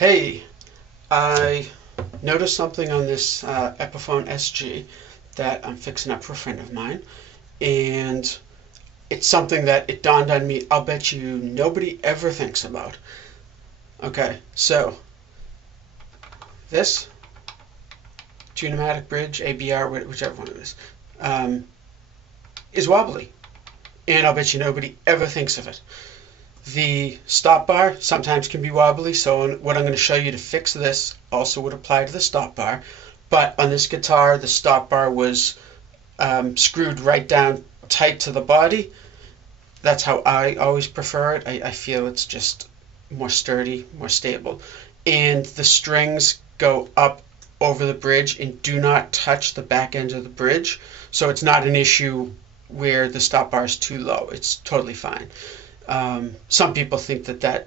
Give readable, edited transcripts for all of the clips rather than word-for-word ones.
Hey, I noticed something on this Epiphone SG that I'm fixing up for a friend of mine, and it's something that it dawned on me, I'll bet you nobody ever thinks about. Okay, so this tune-o-matic bridge, ABR, whichever one it is wobbly, and I'll bet you nobody ever thinks of it. The stop bar sometimes can be wobbly, so what I'm going to show you to fix this also would apply to the stop bar. But on this guitar, the stop bar was screwed right down tight to the body. That's how I always prefer it. I feel it's just more sturdy, more stable. And the strings go up over the bridge and do not touch the back end of the bridge. So it's not an issue where the stop bar is too low. It's totally fine. Some people think that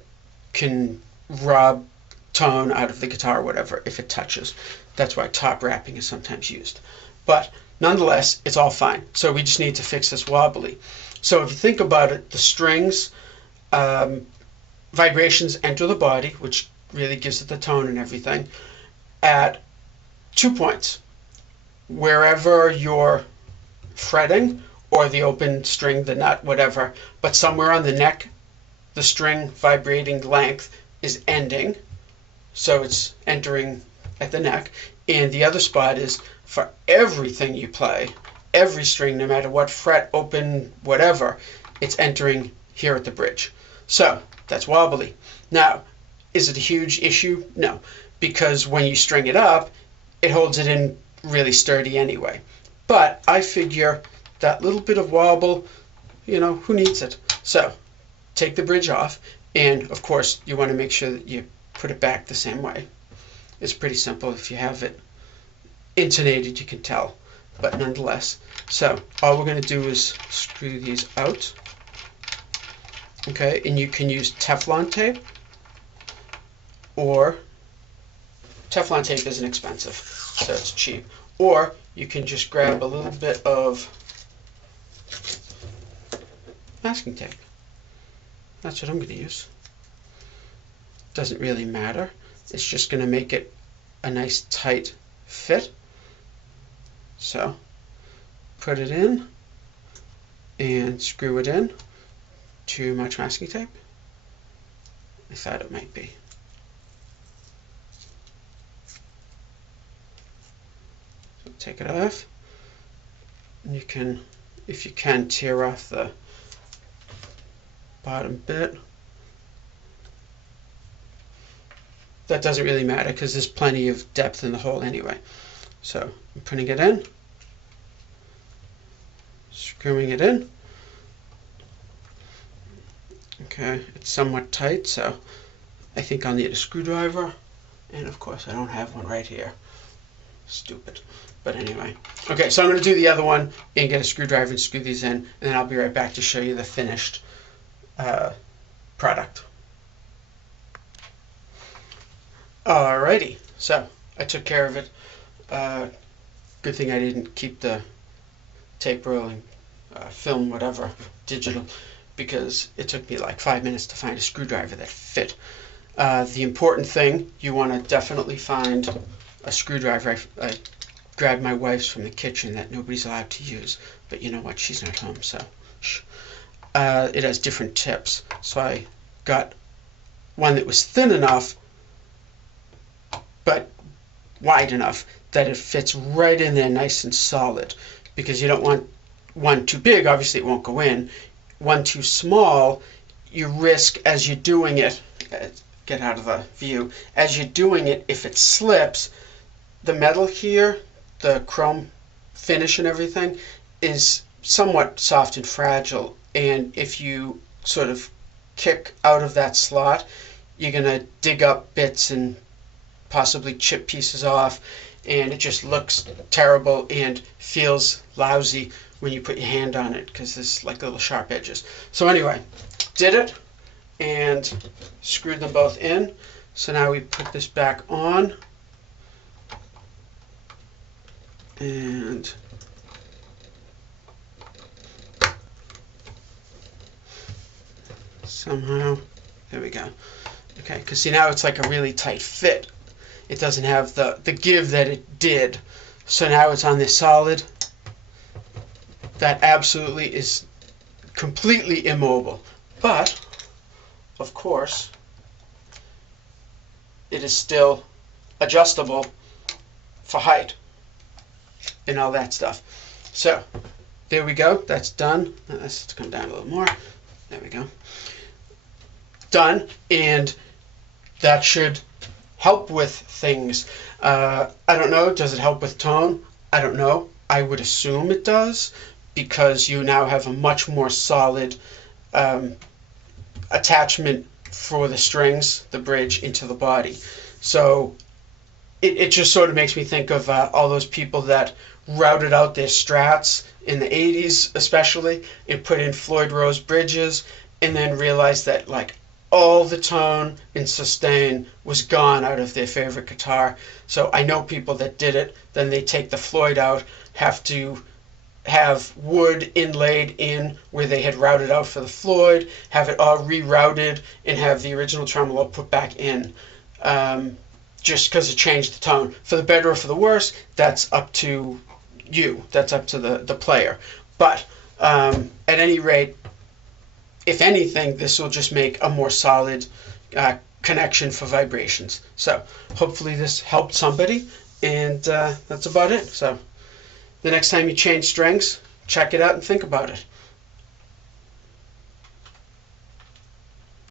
can rob tone out of the guitar or whatever if it touches. That's why top wrapping is sometimes used. But nonetheless, it's all fine. So we just need to fix this wobbly. So if you think about it, the strings, vibrations enter the body, which really gives it the tone and everything, at 2 points. Wherever you're fretting, or the open string, the nut, whatever, but somewhere on the neck, the string vibrating length is ending, so it's entering at the neck, and the other spot is for everything you play, every string, no matter what fret, open, whatever, it's entering here at the bridge. So that's wobbly. Now, is it a huge issue? No, because when you string it up, it holds it in really sturdy anyway. But I figure that little bit of wobble, who needs it? So take the bridge off, and of course you want to make sure that you put it back the same way. It's pretty simple. If you have it intonated, you can tell, but nonetheless. So all we're going to do is screw these out. Okay, and you can use Teflon tape, or Teflon tape isn't expensive, so it's cheap. Or you can just grab a little bit of masking tape. That's what I'm going to use. Doesn't really matter. It's just going to make it a nice tight fit. So put it in and screw it in. Too much masking tape? I thought it might be. So take it off. And you can, if you can, tear off the bottom bit. That doesn't really matter because there's plenty of depth in the hole anyway. So I'm putting it in, screwing it in. Okay, it's somewhat tight, so I think I'll need a screwdriver, and of course I don't have one right here. Stupid. But anyway. Okay, so I'm going to do the other one and get a screwdriver and screw these in, and then I'll be right back to show you the finished product. Alrighty, so I took care of it. Good thing I didn't keep the tape rolling, film, whatever, digital, because it took me like 5 minutes to find a screwdriver that fit. The important thing, you want to definitely find a screwdriver. I grabbed my wife's from the kitchen that nobody's allowed to use, but you know what, she's not home, so shh. It has different tips, so I got one that was thin enough but wide enough that it fits right in there nice and solid, because you don't want one too big, obviously it won't go in. One too small, you risk as you're doing it, get out of the view, as you're doing it, if it slips, the metal here, the chrome finish and everything, is somewhat soft and fragile, and if you sort of kick out of that slot, you're going to dig up bits and possibly chip pieces off, and it just looks terrible and feels lousy when you put your hand on it because there's like little sharp edges. So anyway, did it and screwed them both in. So now we put this back on, and somehow, there we go. Okay, because see, now it's like a really tight fit. It doesn't have the give that it did. So now it's on this solid that absolutely is completely immobile. But, of course, it is still adjustable for height and all that stuff. So, there we go. That's done. Let's come down a little more. There we go. Done. And that should help with things. I don't know. Does it help with tone? I don't know. I would assume it does, because you now have a much more solid attachment for the strings, the bridge, into the body. So it just sort of makes me think of all those people that routed out their strats in the 80s especially and put in Floyd Rose bridges, and then realized that like all the tone and sustain was gone out of their favorite guitar. So I know people that did it. Then they take the Floyd out, have to have wood inlaid in where they had routed out for the Floyd, have it all rerouted, and have the original tremolo put back in, just because it changed the tone. For the better or for the worse, that's up to you. That's up to the player. But at any rate, if anything, this will just make a more solid connection for vibrations. So hopefully this helped somebody, and that's about it. So the next time you change strings, check it out and think about it.